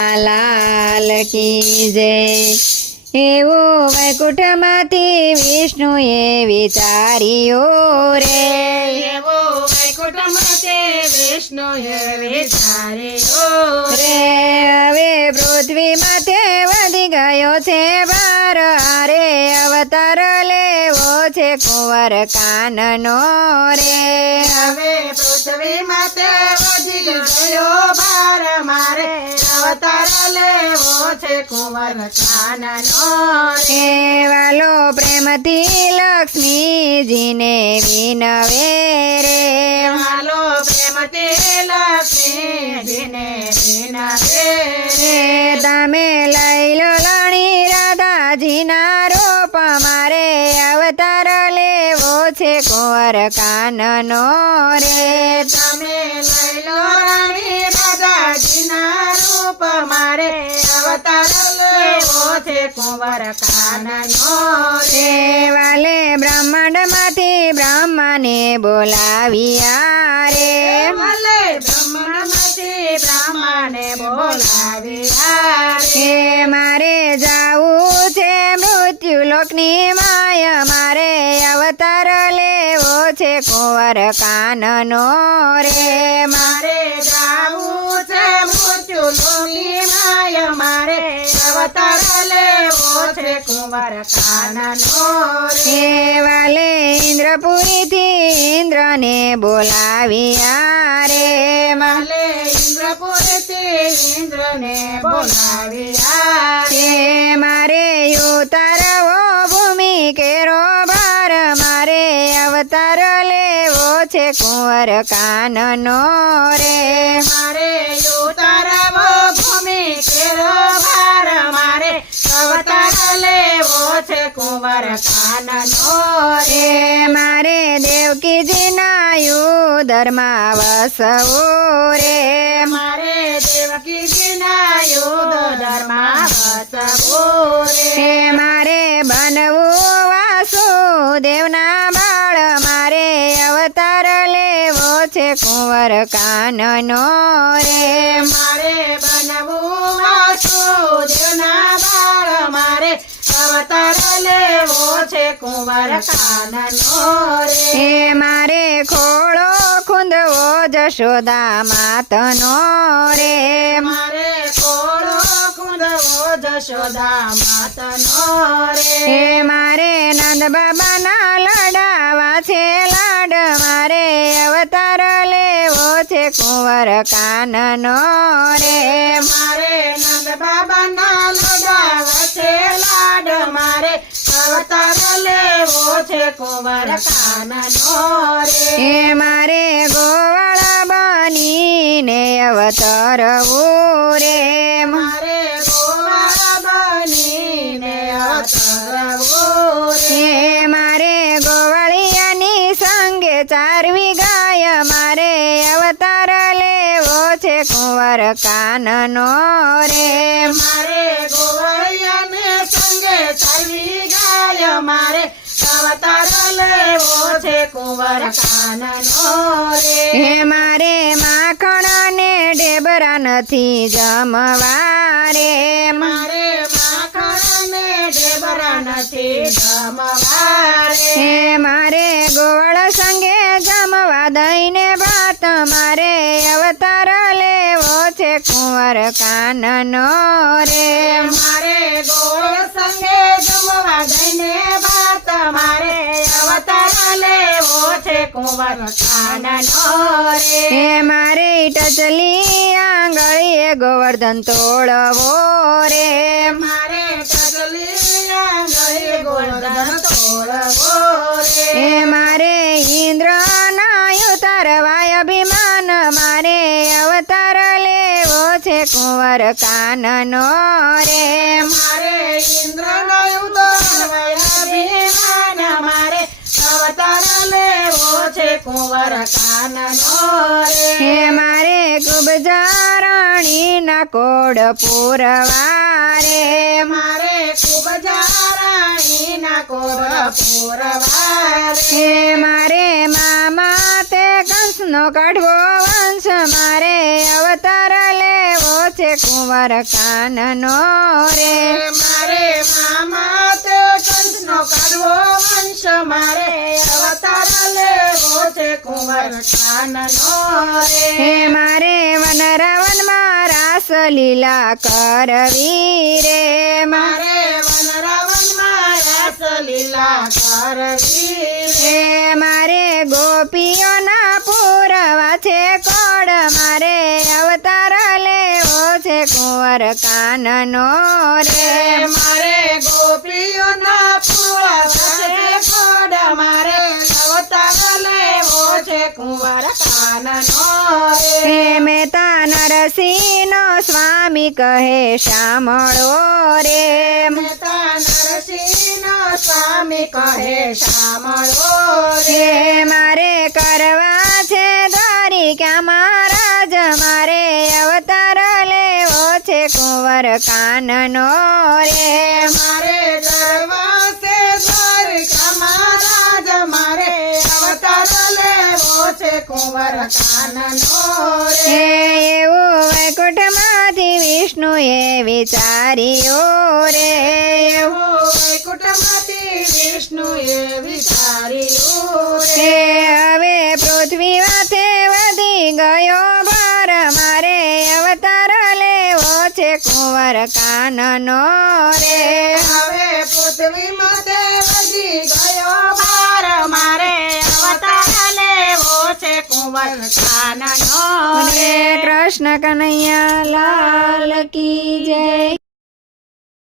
લાલ કી જય। એવો વૈકુંઠમાંથી વિષ્ણુએ વિચાર્યો રે, એવો વૈકુંઠમાંથી વિષ્ણુએ વિચાર્યો રે હવે પૃથ્વી માથે વધી ગયો છે ભાર, રે અવતાર લેવો છે કુંવર કાનનો રે। હવે પૃથ્વી માથે વધી ગયો ભાર, મારે અવતાર લેવો છે કુંવર કાનનો રે। વાલો પ્રેમથી લક્ષ્મીજીને વિનવે રે, હાલો પ્રેમથી લક્ષ્મીજીને વિનવે રે। તમે લઈ લો લણી રાધાજીના રૂપ, મારે અવતાર લેવો છે કુંવર કાનનો રે। તમે લઈ લો રાણી રાધાજીના રૂપ, મારે અવતાર લેવો છે કુંવર કાનનો રે। વાલે બ્રહ્માંડમાંથી બ્રહ્માને બોલાવ્યા રે, ભલે બ્રહ્માંડમાંથી બ્રહ્માને બોલાવ્યા રે। મારે જાવું છે મૃત્યુલોકની માય, મારે અવતાર લેવો છે કુંવર કાનનો રે। મારે જાવું છે મૃત્યુલોકની માય, મારે અવતાર લેવો છે કુંવર કાનનો રે। વાલે ઇન્દ્રપુરીથી ઇન્દ્રને બોલાવ્યા રે, ભલે ઇન્દ્રપુરથી ઇન્દ્રને બોલાવ્યા રે। મારે ઉતારવો ભૂમિ કેરો ભાર, મારે અવતાર લેવો છે કુંવર કાનનો રે। મારે ઉતારવો ભૂમિ કેરો ભાર, મારે અવતાર લેવો છે કુંવર કાનનો રે। મારે દેવકીજીના યુદરમાં વસવું રે, મારે દેવકીજીના યુદ્ધ ધર્મમાં વસવું રે। મારે બનવું વાસુદેવના બાળ, મારે અવતાર લેવો છે કુંવર કાનનો રે। મારે બનવું વાસુદેવના બાળ, મારે અવતાર લેવો છે કુંવર કાનનો રે। મારે ખોળો ખૂંદવો જશોદા માતનો રે, મારે કોળો કુંદવો જશોદા માતનો રે। મારે નંદ બાબાના લડાવા છે લાડ, મારે અવતાર લેવો છે કુંવર કાનનો રે। મારે નંદ બાબાના લડાવા છે લાડ, મારે અવતાર લેવો છે કુંવર કાનનો રે। મારે ગોવાળા બનીને અવતરવું રે, મારે ગોવાળા બનીને અવતરવું રે। મારે ગોવાળિયાની સંગે ચારવી ગાય, મારે અવતાર લેવો છે કુંવર કાનનો રે। મારે ગોવાળિયાને સંગે ચાલવી ગાય, મારે અવતાર લેવો છે કુંવર કાનનો રે। મારે માખણ ને ઢેબરા નથી જમવા રે, મારે માખણ ને ઢેબરા નથી જમવા રે। મારે ગોવાળ સંગે જમવા દઈને ભાત, મારે અવતાર લેવો છે કુંવર કાનનો રે। મારે ગોળ સંગે જમવા દઈને ભાત, મારે અવતાર લેવો છે કુંવર કાનનો રે। મારે ટચલી આંગળીએ ગોવર્ધન તોડવો રે, મારે ટચલી આંગળી ગોવર્ધન તોડવો રે। મારે ઇન્દ્રના ઉતારવાય અભિમાન, મારે અવતાર લેવો છે કુંવર કાનનો રે। મારે ઇન્દ્રનો ઉતારવાય અભિમાન, મારે અવતાર લેવો છે કુંવર કાનનો રે। મારે કુબજા રાણીના કોડ પૂરવા રે, મારે ખૂબ જારાણીના કોર પૂરવા રે। મારે મામા તે કંસનો કાઢવો વંશ, મારે અવતાર લેવો છે કુંવર કાનનો રે. મારે મામા તે કંસનો કાઢવો વંશ મારે અવતાર લેવો છે કુંવર કાનનો હે રે. મારે વનરાવનમાં રાસલીલા કરવી રે. મારે વનરાવનમાં રાસલીલા કરવી હે રે. મારે ગોપીઓના પૂરવા છે કોડ મારે અવતાર લેવો છે કુંવર કાનનો રે. મારે ગોપીઓના પૂરવા છે કોડ મારે અવતાર લેવો છે કુંવર કાનનો હે રે. મહેતા નરસિંહનો સ્વામી કહે સાંભળો રે. મહેતા નરસિંહનો સ્વામી કહે સાંભળો રે. હે મારે કરવા છે દ્વારિકા મહારાજ મારે અવતાર લેવો છે કુંવર કાનનો રે. મારે દરવાસે દ્વારિકા મહારાજ મારે અવતાર લેવો છે કુંવર કાનનો હે રે. એવું વૈકુંઠમાંથી વિષ્ણુએ વિચાર્યું રે. એવું વૈકુંઠમાંથી વિષ્ણુએ વિચાર્યું હે રે. હવે પૃથ્વી માથે વધી ગયો ભાર મારે અવતાર લેવો છે કુંવર કાનનો રે. હવે પૃથ્વી માથે વધી ગયો ભાર મારે અવતાર લેવો છે કુંવર કાનનો રે. રે. કૃષ્ણ કનૈયા લાલ કી જય.